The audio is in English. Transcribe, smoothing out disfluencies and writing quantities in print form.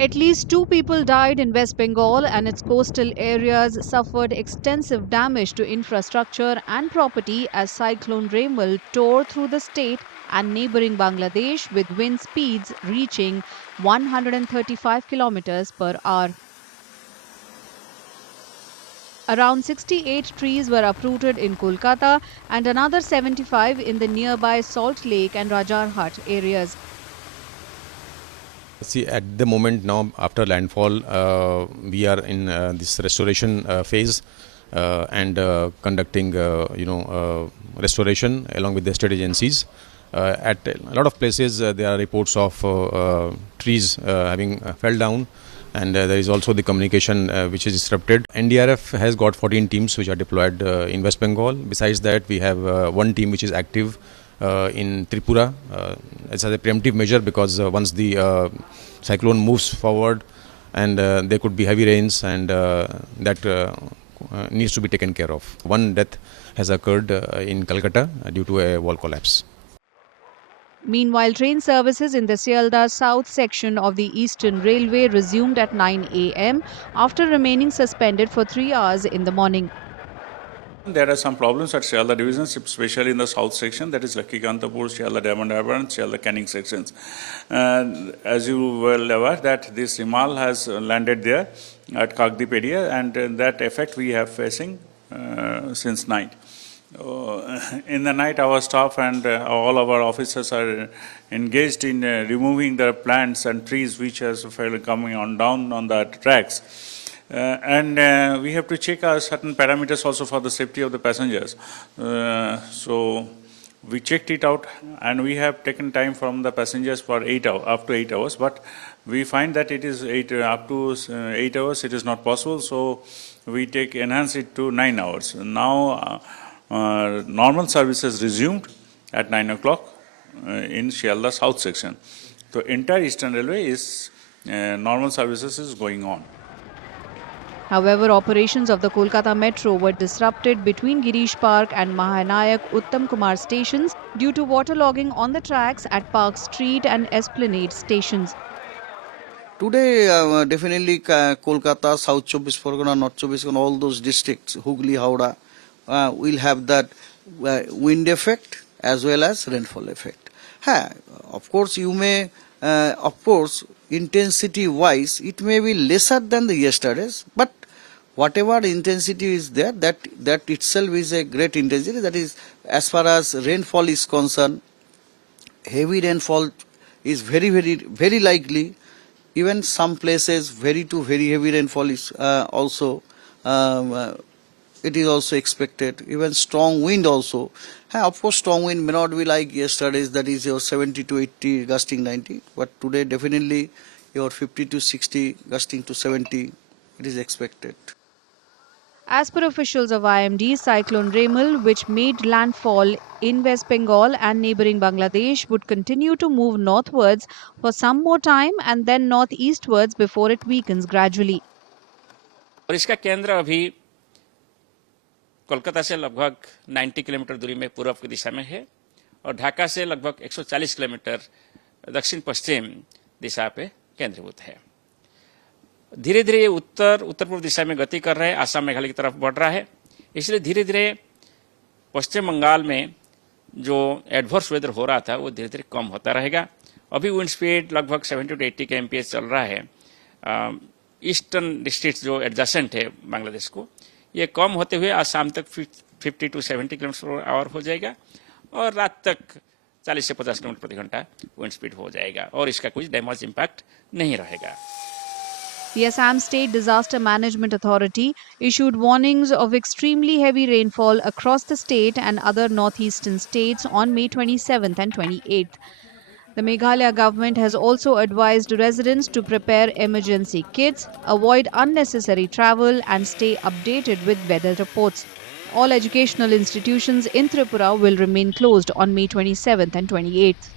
At least 2 people died in West Bengal and its coastal areas suffered extensive damage to infrastructure and property as Cyclone Remal tore through the state and neighboring Bangladesh with wind speeds reaching 135 kilometers per hour. Around 68 trees were uprooted in Kolkata and another 75 in the nearby Salt Lake and Rajarhat areas. See, at the moment now, after landfall, we are in this restoration phase and conducting, restoration along with the state agencies. At a lot of places, there are reports of trees having fell down, and there is also the communication which is disrupted. NDRF has got 14 teams which are deployed in West Bengal. Besides that, we have one team which is active in Tripura. It's a preemptive measure because once the cyclone moves forward and there could be heavy rains and that needs to be taken care of. One death has occurred in Calcutta due to a wall collapse. Meanwhile, train services in the Sealdah South section of the Eastern Railway resumed at 9 a.m. after remaining suspended for 3 hours in the morning. There are some problems at Sealdah divisions, especially in the south section, that is Lakkikantapur, Sealdah Diamond Harbour and Sealdah Canning sections. As you well aware that this Remal has landed there at Kagdip area, and that effect we have facing since night. In the night, our staff and all of our officers are engaged in removing the plants and trees which has coming on down on the tracks. And we have to check certain parameters also for the safety of the passengers. So we checked it out, and we have taken time from the passengers for 8 hours, up to 8 hours. But we find that it is up to 8 hours. It is not possible. So we enhance it to 9 hours. Now normal services resumed at 9 o'clock in Sealdah South section. So entire Eastern Railway is normal services is going on. However, operations of the Kolkata Metro were disrupted between Girish Park and Mahanayak Uttam Kumar stations due to waterlogging on the tracks at Park Street and Esplanade stations. Today, definitely Kolkata, South Chobis Pargana, North Chobis Pargana, all those districts, Hooghly, Howrah, will have that wind effect as well as rainfall effect. Of course, you may, intensity-wise, it may be lesser than the yesterday's, but whatever intensity is there, that itself is a great intensity. That is, as far as rainfall is concerned, heavy rainfall is very likely. Even some places, very heavy rainfall is also. It is also expected. Even strong wind also. Of course, strong wind may not be like yesterday's, that is your 70 to 80, gusting 90. But today, definitely, your 50 to 60, gusting to 70, it is expected. As per officials of IMD, Cyclone Remal, which made landfall in West Bengal and neighboring Bangladesh, would continue to move northwards for some more time and then northeastwards before it weakens gradually. और इसका केंद्र अभी कोलकाता से लगभग 90 kilometre दूरी में पूर्व की दिशा में है और ढाका से लगभग 140 किलोमीटर दक्षिण पश्चिम दिशा पे केंद्रीभूत है। धीरे धीरे ये उत्तर पूर्व दिशा में गति कर रहा है, आसाम मेघालय की तरफ बढ़ रहा है। इसलिए धीरे धीरे पश्चिम बंगाल में जो एडवर्स वेदर हो रहा था वो धीरे धीरे कम होता रहेगा। अभी विंड स्पीड लगभग 70 to 80 kmph चल रहा है। ईस्टर्न डिस्ट्रिक्ट जो एडजेसेंट है बांग्लादेश को, ये कम होते हुए आज शाम तक 50 to 70 km/h हो जाएगा और रात तक 40 से 50 km प्रति घंटा विंड स्पीड हो जाएगा और इसका कुछ डैमेज इम्पैक्ट नहीं रहेगा। The Assam State Disaster Management Authority issued warnings of extremely heavy rainfall across the state and other northeastern states on May 27th and 28th. The Meghalaya government has also advised residents to prepare emergency kits, avoid unnecessary travel and stay updated with weather reports. All educational institutions in Tripura will remain closed on May 27th and 28th.